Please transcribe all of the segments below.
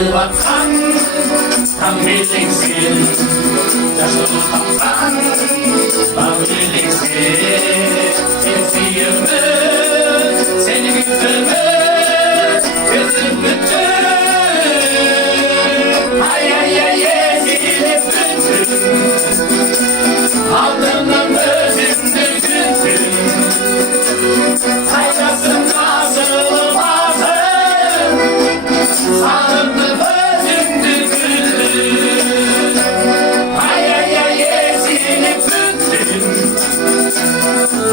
Vatan, am Lieblingssinn, das Stoß am Brand, am Lieblingssinn, in Firme, seine Güte, wir sind bitte, ay, ay, ay, ay, sie bitte, aldığından özünde gündün, faydasın nasıl bazen, sağlıklı özünde gündün, ay, ay, ay, ay, seni bündün,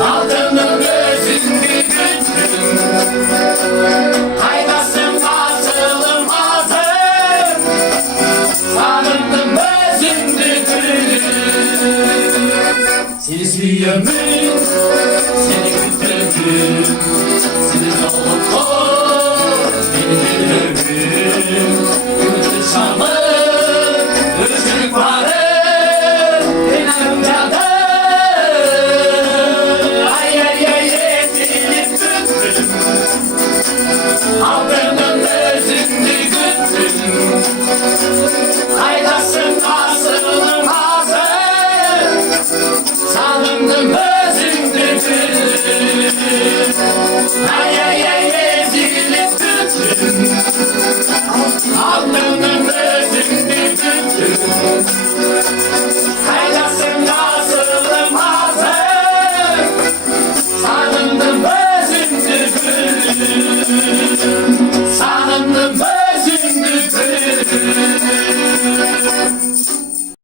aldığından özünde gündün, faydasın nasıl bazen, sağlıklı özünde gündün. Seni seviyorum, seni güttüm, seni soğuttum, beni gülürüm. Gümüşlü şarmı, özgürlük varı, benim cadı. Ay ay ay ay, seni büktüm, aldığının özünde güttüm. Faydasın asılım hazır, salındım özünde güldüm. Ay ay ay ezilip güldüm, alnının özünde güldüm.